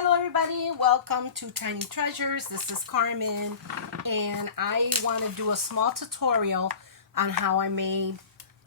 Hello everybody, welcome to Tiny Treasures. This is Carmen and I want to do a small tutorial on how I made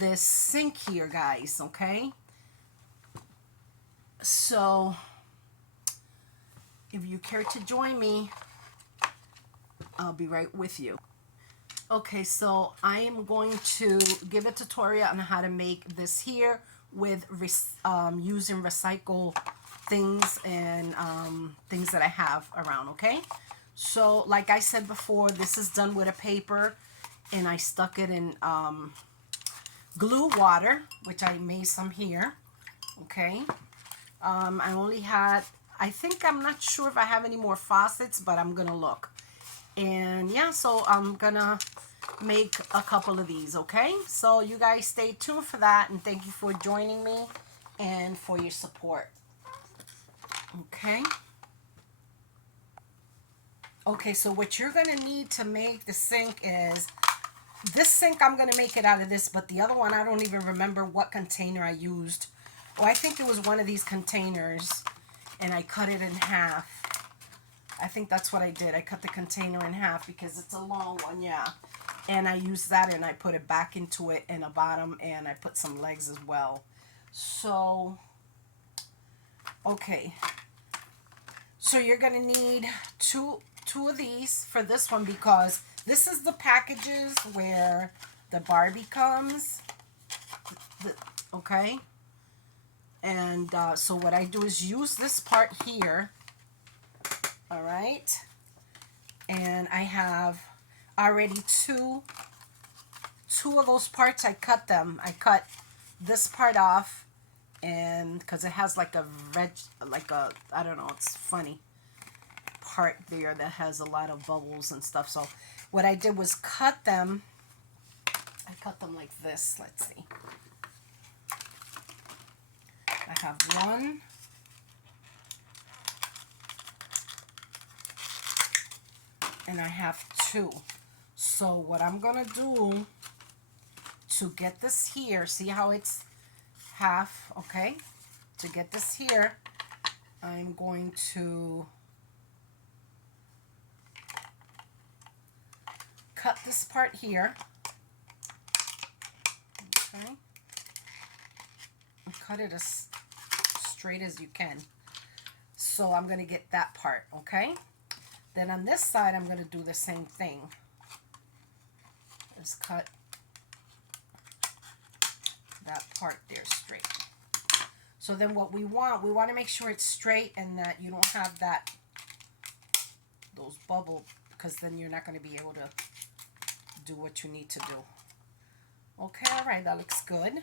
this sink here, guys, okay? So if you care to join me, I'll be right with you. Okay, so I am going to give a tutorial on how to make this here with using recycle things and things that I have around, okay? So like I said before, this is done with a paper and I stuck it in glue water, which I made some here, okay? I only had, I'm not sure if I have any more faucets, but I'm gonna look. And yeah, so I'm gonna make a couple of these, okay? So you guys stay tuned for that, and thank you for joining me and for your support. Okay. Okay, so what you're gonna need to make the sink is this sink. I'm gonna make it out of this, but the other one I don't even remember what container I used. Oh, I think it was one of these containers and I cut it in half. I think that's what I did. I cut the container in half because it's a long one, yeah. And I used that and I put it back into it in the bottom and I put some legs as well. So, okay. So you're going to need two of these for this one because this is the packages where the Barbie comes. Okay. And so what I do is use this part here. All right. And I have already two of those parts. I cut them. I cut this part off, and because it has like a I don't know, it's funny part there that has a lot of bubbles and stuff. So what I did was cut them. I cut them like this. Let's see. I have one. And I have two. So what I'm gonna do to get this here, see how it's half, okay? To get this here, I'm going to cut this part here. Okay. And cut it as straight as you can. So I'm gonna get that part, okay? Then on this side, I'm going to do the same thing. Just cut that part there straight. So then what we want to make sure it's straight and that you don't have those bubbles, because then you're not going to be able to do what you need to do. Okay, all right, that looks good.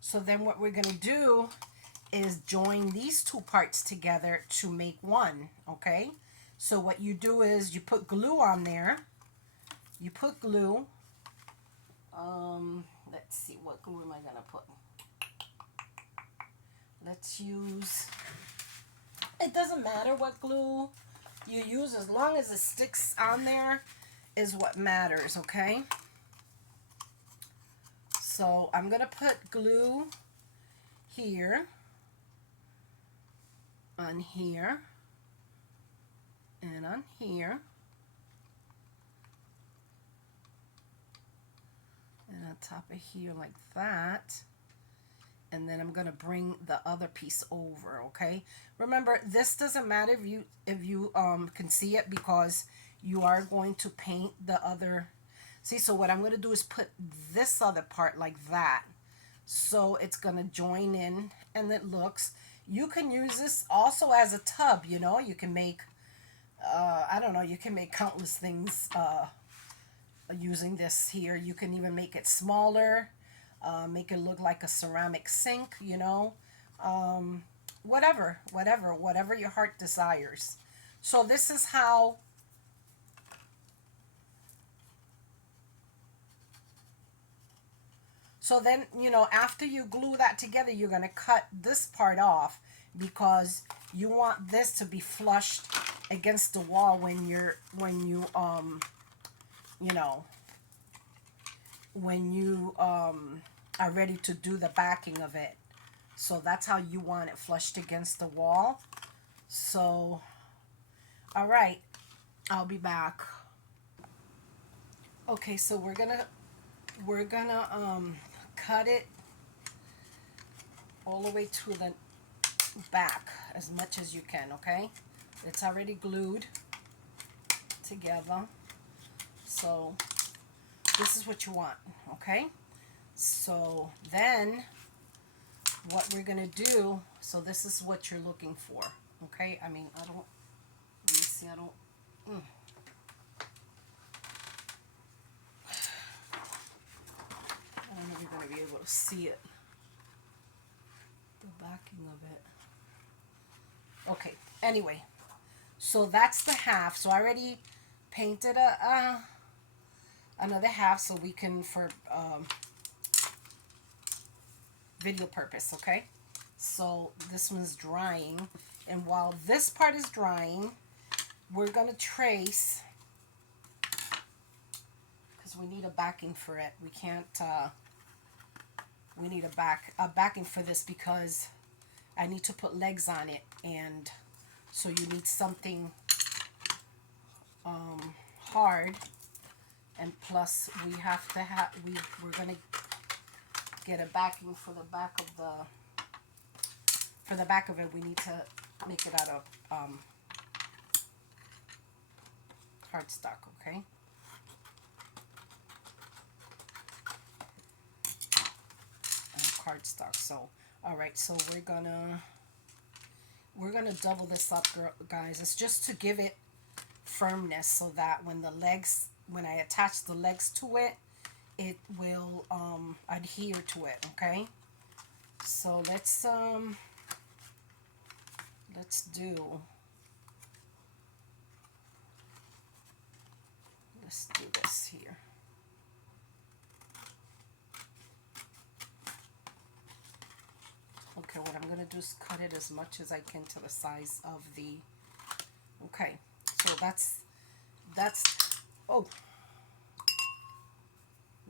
So then what we're going to do is join these two parts together to make one, okay? So what you do is you put glue on there. You put glue. Let's see, what glue am I going to put? Let's use, it doesn't matter what glue you use, as long as it sticks on there is what matters, okay? So I'm going to put glue here, on here, and on here, and on top of here like that. And then I'm going to bring the other piece over, okay? Remember, this doesn't matter if you can see it, because you are going to paint the other. See, so what I'm going to do is put this other part like that. So it's going to join in and it looks. You can use this also as a tub, you know. You can make I don't know, you can make countless things using this here. You can even make it smaller, make it look like a ceramic sink, you know, whatever your heart desires. So this is how so then, you know, after you glue that together, you're going to cut this part off because you want this to be flushed against the wall when you you know, when you are ready to do the backing of it. So that's how you want it flushed against the wall. So, all right, I'll be back. Okay, so we're gonna cut it all the way to the back as much as you can, okay? It's already glued together. So this is what you want, okay? So then what we're gonna do, so this is what you're looking for, okay? I mean, I don't, let me see, I don't, I don't know if you're gonna be able to see it, the backing of it. Okay, anyway, so that's the half. So I already painted another half so we can, for video purpose, okay? So this one's drying, and while this part is drying, we're gonna trace, because we need a backing for it. We can't, we need a backing for this because I need to put legs on it, and so you need something hard, and plus we have to have, we're gonna get a backing for the back of it. We need to make it out of cardstock, okay? Cardstock. So all right, so we're gonna double this up, guys. It's just to give it firmness so that when I attach the legs to it, it will adhere to it, okay? So let's do this here. Okay, what I'm gonna do is cut it as much as I can to the size of the, okay, so that's, oh,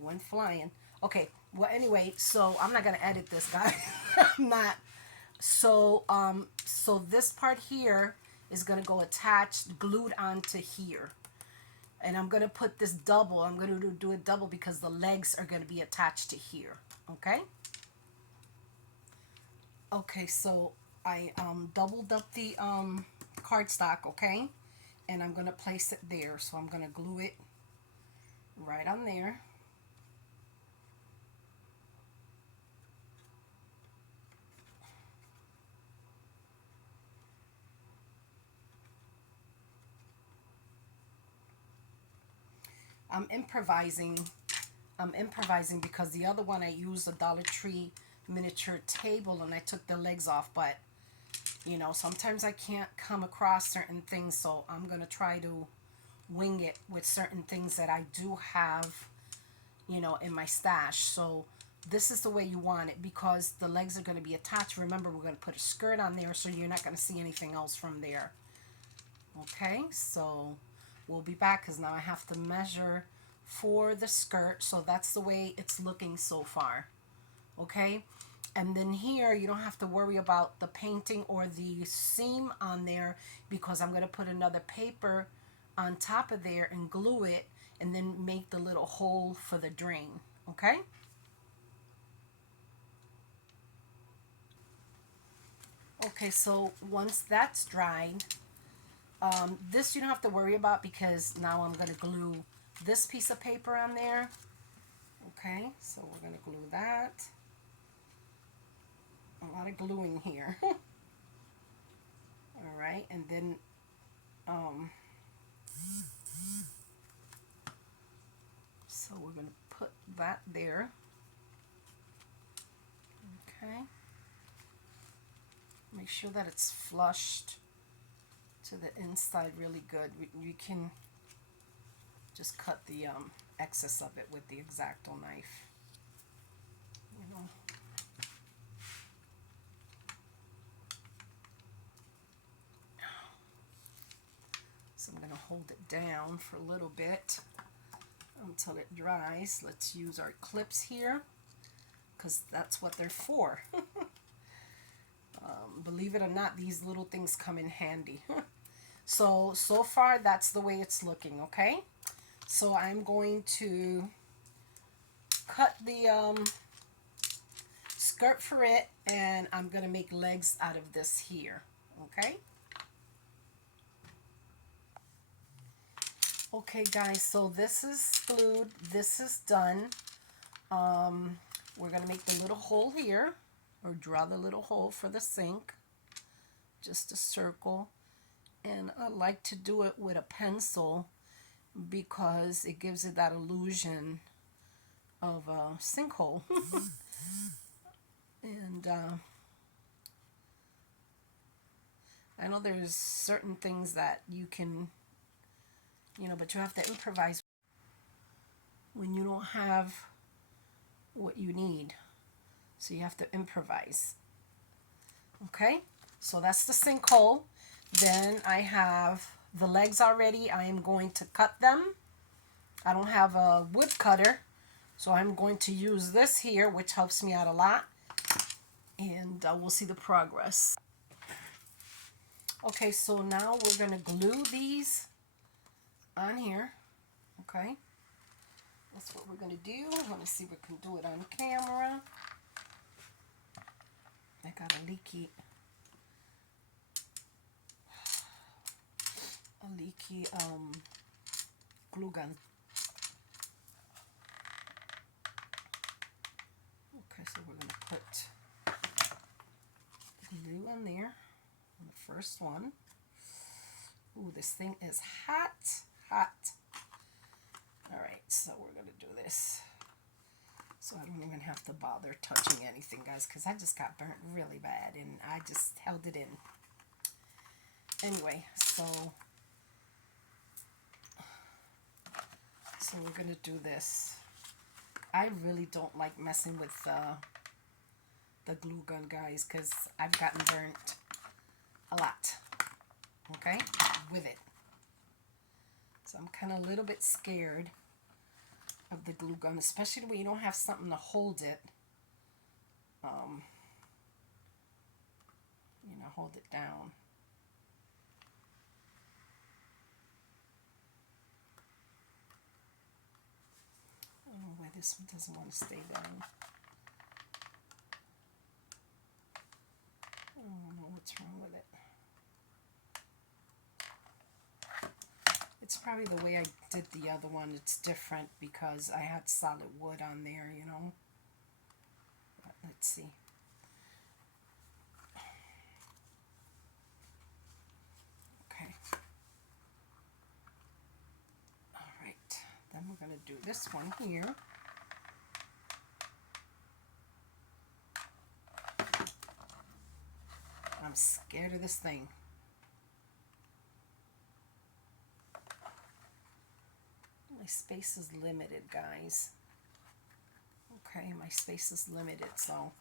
went flying. Okay, well anyway, so I'm not gonna edit this, guys. I'm not. So so this part here is gonna go attached, glued onto here, and I'm gonna put this double. I'm gonna do it double because the legs are gonna be attached to here, okay? Okay, so I doubled up the cardstock, okay? And I'm gonna place it there. So I'm gonna glue it right on there. I'm improvising. I'm improvising because the other one I used a Dollar Tree miniature table and I took the legs off, but you know, sometimes I can't come across certain things, so I'm gonna try to wing it with certain things that I do have, you know, in my stash. So this is the way you want it because the legs are going to be attached. Remember, we're going to put a skirt on there, so you're not going to see anything else from there. Okay, so we'll be back because now I have to measure for the skirt. So that's the way it's looking so far. Okay, and then here you don't have to worry about the painting or the seam on there because I'm going to put another paper on top of there and glue it and then make the little hole for the drain. Okay, okay, so once that's dried, this you don't have to worry about because now I'm going to glue this piece of paper on there. Okay, so we're going to glue that. A lot of gluing here. All right, and then so we're going to put that there. Okay, make sure that it's flushed to the inside really good. You can just cut the excess of it with the X-Acto knife, you know. So I'm going to hold it down for a little bit until it dries. Let's use our clips here because that's what they're for. Believe it or not, these little things come in handy. So far, that's the way it's looking, okay? So I'm going to cut the skirt for it, and I'm going to make legs out of this here, okay? Okay, guys, so this is glued. This is done. We're going to make the little hole here, or draw the little hole for the sink. Just a circle. And I like to do it with a pencil because it gives it that illusion of a sinkhole. And I know there's certain things that you can, but you have to improvise when you don't have what you need. So you have to improvise. Okay, so that's the sinkhole. Then I have the legs already. I am going to cut them. I don't have a wood cutter, so I'm going to use this here, which helps me out a lot. And we'll see the progress. Okay, so now we're going to glue these on here. Okay, that's what we're going to do. I want to see if we can do it on camera. I got a leaky glue gun. Okay, so we're going to put glue on there on the first one. Ooh, this thing is hot. Alright, so we're going to do this. So I don't even have to bother touching anything, guys, because I just got burnt really bad and I just held it in. Anyway, so we're going to do this. I really don't like messing with the glue gun, guys, because I've gotten burnt a lot, okay, with it. So I'm kind of a little bit scared of the glue gun, especially when you don't have something to hold it. Hold it down. I don't know why this one doesn't want to stay down. I don't know what's wrong with it. It's probably the way I did the other one. It's different because I had solid wood on there, But let's see. Okay. Alright. Then we're going to do this one here. I'm scared of this thing. My space is limited, guys. Okay, my space is limited, so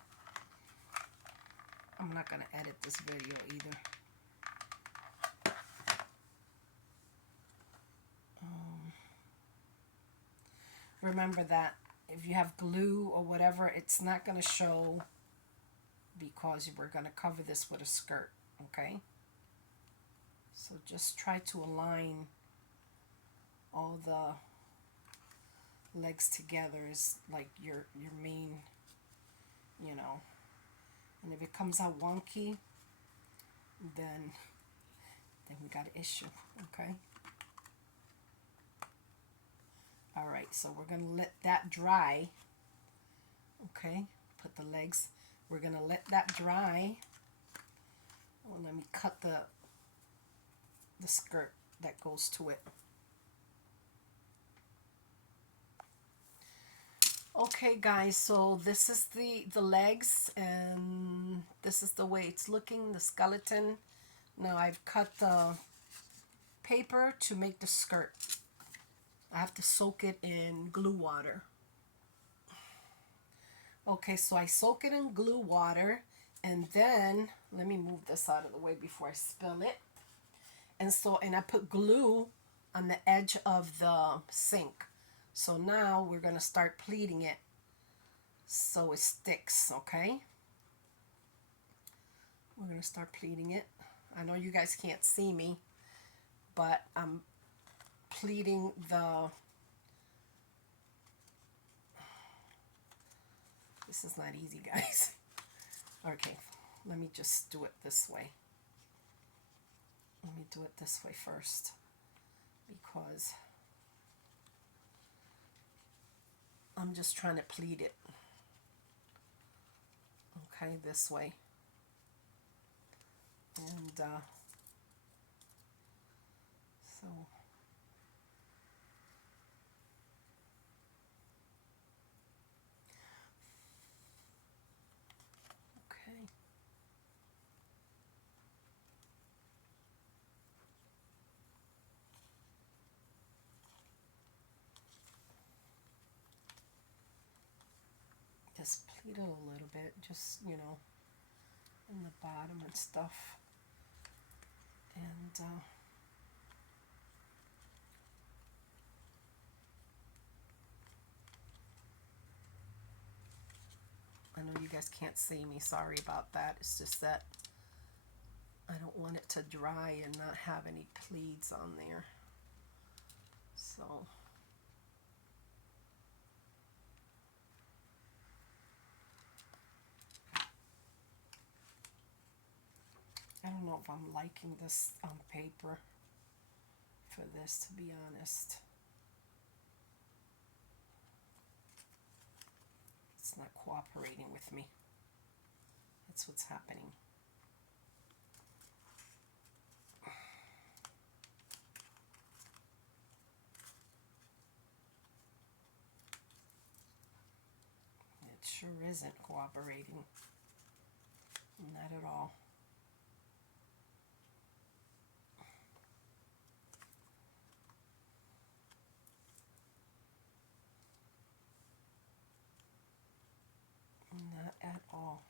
I'm not going to edit this video either. Remember that if you have glue or whatever, it's not going to show because we're going to cover this with a skirt, okay? So just try to align all the legs together is like your main, and if it comes out wonky, then we got an issue, okay? Alright, so we're going to let that dry, okay? Put the legs, we're going to let that dry. Well, let me cut the skirt that goes to it. Okay, guys, so this is the legs, and this is the way it's looking, the skeleton. Now I've cut the paper to make the skirt. I have to soak it in glue water. Okay, so I soak it in glue water, and then let me move this out of the way before I spill it. And I put glue on the edge of the sink. So now we're going to start pleating it so it sticks, okay? We're going to start pleating it. I know you guys can't see me, but I'm pleating the... This is not easy, guys. Okay, let me just do it this way. Let me do it this way first, because I'm just trying to pleat it. Okay, this way. And so okay. Just pleat it a little bit, just, you know, in the bottom and stuff. And I know you guys can't see me, sorry about that. It's just that I don't want it to dry and not have any pleats on there. So I don't know if I'm liking this paper for this, to be honest. It's not cooperating with me. That's what's happening. It sure isn't cooperating. Not at all. Not at all.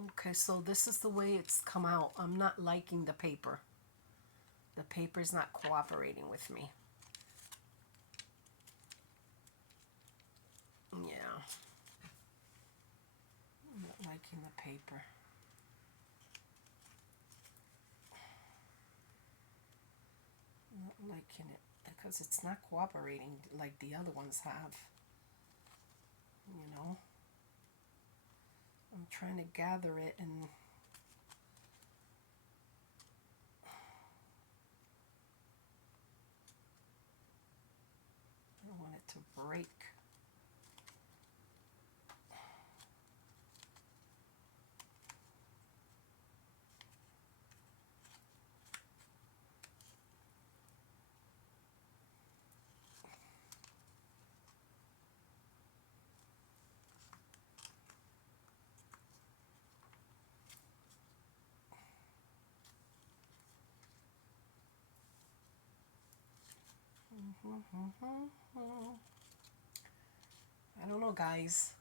Okay, so this is the way it's come out. I'm not liking the paper. The paper's not cooperating with me. Yeah. I'm not liking the paper. Not liking it because it's not cooperating like the other ones have. You know? I'm trying to gather it and I don't want it to break. I don't know, guys.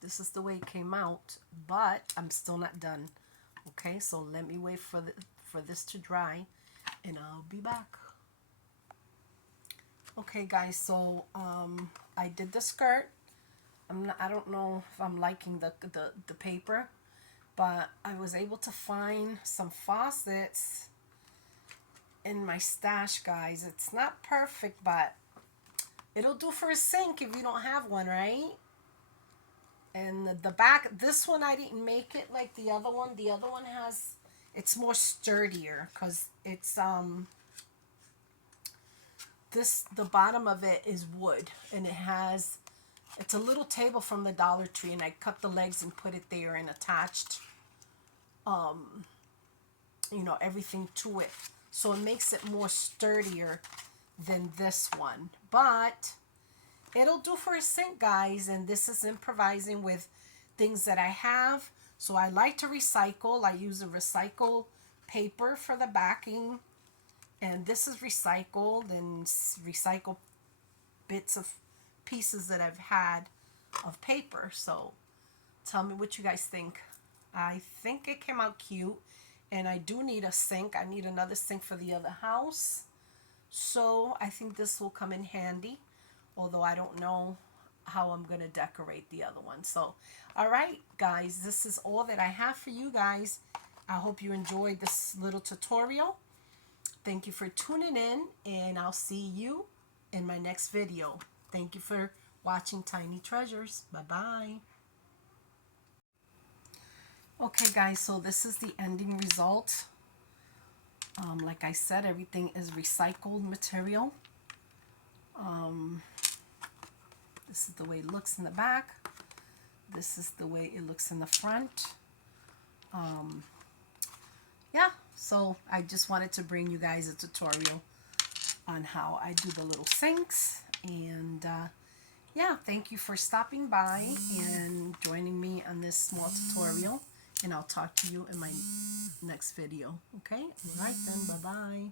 This is the way it came out, but I'm still not done. Okay, so let me wait for this to dry, and I'll be back. Okay, guys. So I did the skirt. I don't know if I'm liking the paper, but I was able to find some faucets in my stash, guys. It's not perfect, but it'll do for a sink if you don't have one, right? And the back, this one I didn't make it like the other one. The other one has, it's more sturdier because it's the bottom of it is wood, and it's a little table from the Dollar Tree, and I cut the legs and put it there and attached you know, everything to it, so it makes it more sturdier than this one, but it'll do for a sink, guys. And this is improvising with things that I have. So I like to recycle. I use a recycled paper for the backing, and this is recycled and recycled bits of pieces that I've had of paper. So tell me what you guys think. I think it came out cute, and I do need a sink. I need another sink for the other house, so I think this will come in handy, although I don't know how I'm going to decorate the other one. So, all right, guys, this is all that I have for you guys. I hope you enjoyed this little tutorial. Thank you for tuning in, and I'll see you in my next video. Thank you for watching Tiny Treasures. Bye-bye. Okay, guys, so this is the ending result. Like I said, everything is recycled material. This is the way it looks in the back. This is the way it looks in the front. Yeah, so I just wanted to bring you guys a tutorial on how I do the little sinks. And yeah, thank you for stopping by and joining me on this small tutorial. And I'll talk to you in my next video. Okay? All right then. Bye-bye.